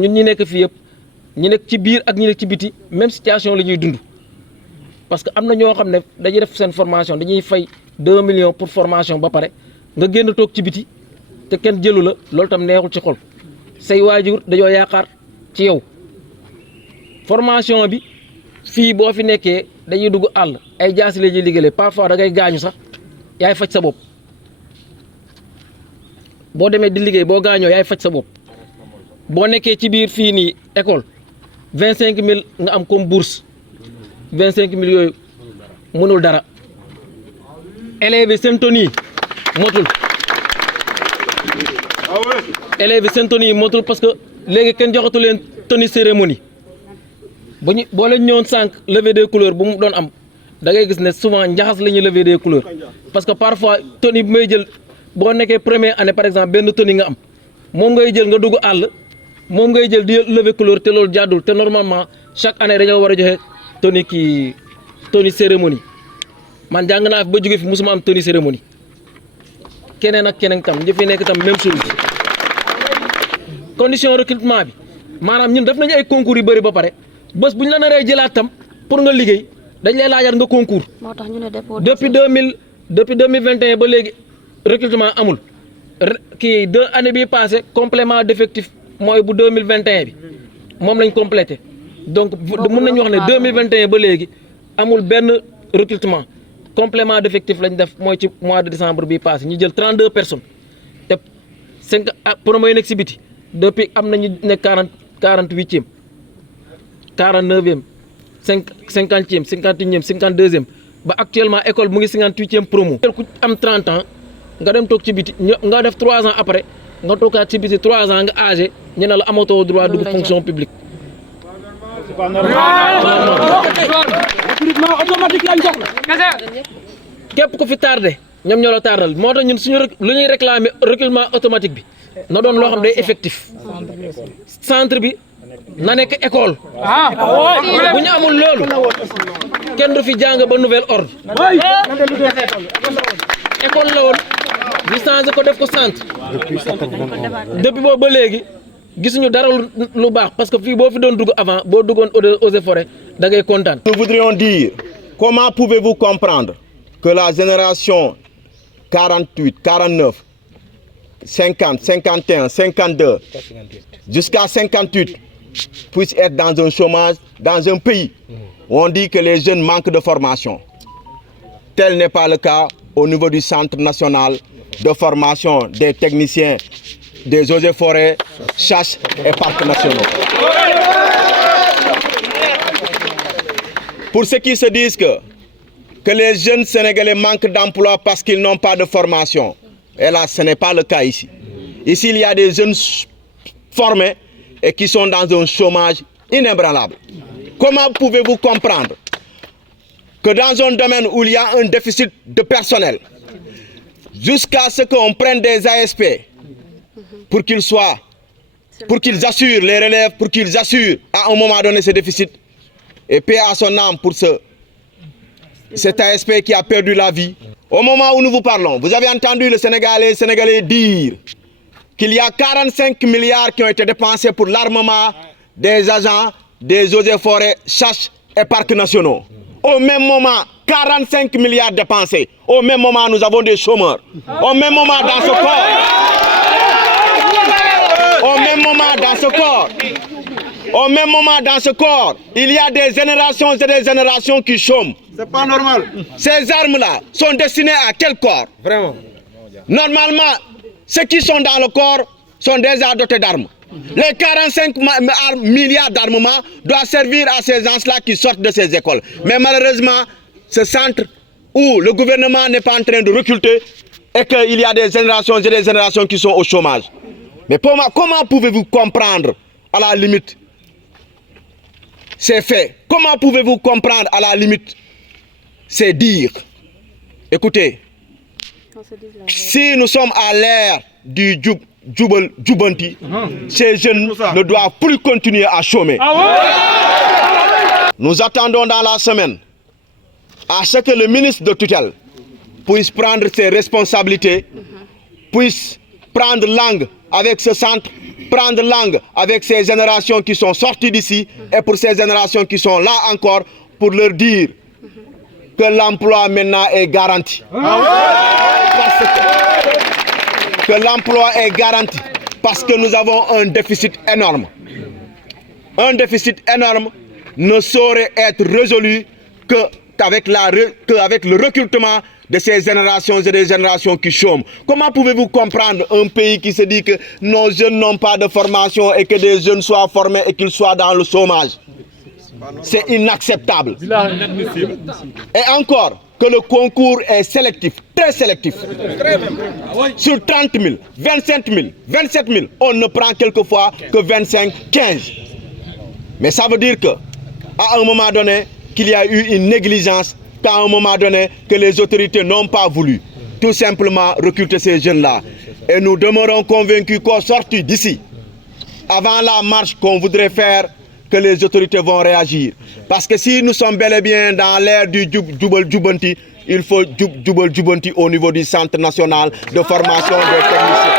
ñun ñi nekk fii yëpp ñi nekk ci biir ak ñi nekk ci biti même situation la ñuy dund parce que am na ñoo xam ne dañuy def seen formation dañuy fay 2 millions pour formation ba pare nga génn toog ci biti te kenn jëlu la loolu tam neexul ci xol say waajur dañoo yaakaar ci yow formation bi fii boo fi nekkee dañuy dugg àll ay jaasi la ñuy liggéeyee parfois da ngay gaañu sax yaay faj sa bopp boo demee di liggéey boo gaañoo yaay faj sa bopp boo nekkee ci biir fii nii école 25000 nga am comme bourse 25000 yooyu mënul dara élèves yi seen tenue motul élèves yi seen tenue motul parce que léegi kenn joxatu leen tenue cérémonie boo leen ñëwoon sànq levée des couleurs bu mu doon am da ngay gis ne souvent njaxas la ñuy lever des couleurs parce que parfois tenue bi may jël boo nekkee première année par exemple benn tenue nga am moom ngay jël nga dugg àll moom ngay jël di lever couleur te loolu jàddul te normalement chaque année dañoo war a joxe tenue cérémonie man jàng naa fi ba jóge fi musuma am tenue cérémonie keneen ak keneen tam ñi fi nekk tam même chose condition recrutement bi maanaam ñun def nañu ay concours yu bëri ba pare bés bu ñu la naree jëlaat tam pour nga liggéey dañ lay laajaat nga concours. moo tax ñu ne dépôt depuis 2021 ba léegi recrutement amul kii 2 années bii passé complément d'effectif mooy bu 2021 bi moom lañ complété donc mën nañu wax ne 2021 ba léegi amul benn recrutement complément d'effectif lañ def mooy ci mois de décembre bii passé ñu jël 32 personnes te 5 promo yi nekk si biti depuis am nañu ne 48e 49e 50e 51e 52e ba actuellement école mu ngi 58e promo. ku am 30 ans nga dem toog ci biti nga def 3 ans après nga toogaat ci biti 3 ans nga âgé ñu ne la amatoo droit dugg fonction publique. c'est pas normal. recrutement automatique lañ soxla. képp ku fi tardé ñoom ñoo la tardal moo tax ñun suñu lu ñuy réclamer recrutement automatique bi na doon loo xam day effectif centre bi na nekk école. bu ñu amul loolu kenn du fi jàng ba nouvel ordre. école la woon ñu changé ko def ko centre depuis boobu ba léegi gisuñu dara lu baax parce que fii boo fi doon dugg avant boo duggoon eaux et forêts da ngay kontaan. Nous voudrions dire comment pouvez-vous comprendre que la génération 48 49 50 51 52 jusqu'à 58 puisse être dans un chômage dans un pays où on dit que les jeunes manquent de formation. Tel n'est pas le cas au niveau du Centre national de formation des techniciens des eaux et forêts, chasse et parcs nationaux. Pour ceux qui se disent que les jeunes Sénégalais manquent d'emploi parce qu'ils n'ont pas de formation, et là, ce n'est pas le cas ici. Ici, il y a des jeunes formés et qui sont dans un chômage inébranlable. Comment pouvez-vous comprendre que dans un domaine où il y a un déficit de personnel, jusqu'à ce qu'on prenne des ASP pour qu'ils assurent les relèves, pour qu'ils assurent à un moment donné ce déficit, et paix à son âme pour cet ASP qui a perdu la vie. Au moment où nous vous parlons, vous avez entendu le Sénégalais dire qu'il y a 45 milliards qui ont été dépensés pour l'armement des agents des eaux et forêts, chasse et parcs nationaux. Au même moment, 45 milliards dépensés. Au même moment, nous avons des chômeurs. Au même moment, dans ce corps, au même moment, dans ce corps, il y a des générations et des générations qui chôment. C'est pas normal. Ces armes-là sont destinées à quel corps? Vraiment. Normalement, ceux qui sont dans le corps sont déjà dotés d'armes. Les 45 milliards d'armement doivent servir à ces gens-là qui sortent de ces écoles. Mais malheureusement, ce centre où le gouvernement n'est pas en train de recruter et qu'il y a des générations et des générations qui sont au chômage. Mais comment pouvez-vous comprendre à la limite ces faits? Comment pouvez-vous comprendre à la limite ces dires? Écoutez, si nous sommes à l'ère du Djoubanti, ces jeunes ne doivent plus continuer à chômer. Nous attendons dans la semaine à ce que le ministre de tutelle puisse prendre ses responsabilités, puisse prendre langue avec ce centre, prendre langue avec ces générations qui sont sorties d'ici et pour ces générations qui sont là encore pour leur dire que l'emploi maintenant est garanti. Que l'emploi est garanti parce que nous avons un déficit énorme. Un déficit énorme ne saurait être résolu qu'avec le recrutement de ces générations et des générations qui chôment. Comment pouvez-vous comprendre un pays qui se dit que nos jeunes n'ont pas de formation et que des jeunes soient formés et qu'ils soient dans le chômage? C'est inacceptable. Et encore, que le concours est sélectif, très sélectif. Sur 30 000, 25 000, 27 000, on ne prend quelquefois que 25, 15. Mais ça veut dire qu'à un moment donné, qu'il y a eu une négligence, qu'à un moment donné, que les autorités n'ont pas voulu tout simplement recruter ces jeunes-là. Et nous demeurons convaincus qu'au sorti d'ici, avant la marche qu'on voudrait faire, que les autorités vont réagir. Parce que si nous sommes bel et bien dans l'ère du Djubal Djubanti, il faut Djubal Djubanti au niveau du Centre national de formation des techniciens.